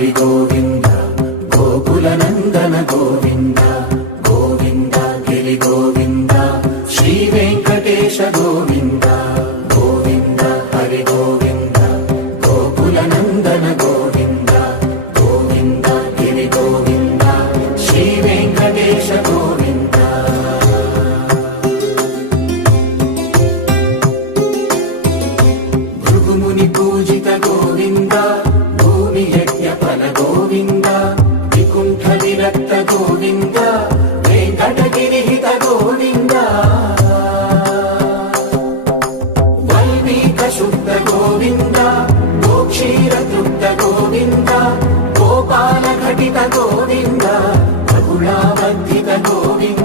హరి గోవింద గోకుల నందన గోవింద గోవింద గిరి గోవింద శ్రీ వెంకటేశ గోవింద గోవింద హరి గోవింద గోకుల నందన గోవింద గోవింద గిరి గోవింద శ్రీ వెంకటేశ గోవింద. భృగుముని పూజిత గోవింద భూమి యజ్ఞ ఫల గోవింద వికుంఠ విరక్త గోవింద వెంకటగిరిహిత గోవింద వల్మీక శుద్ధ గోవింద గోక్షీర తృప్త గోవింద గోపాల ఘటిత గోవింద బహుళావర్ధిత గోవింద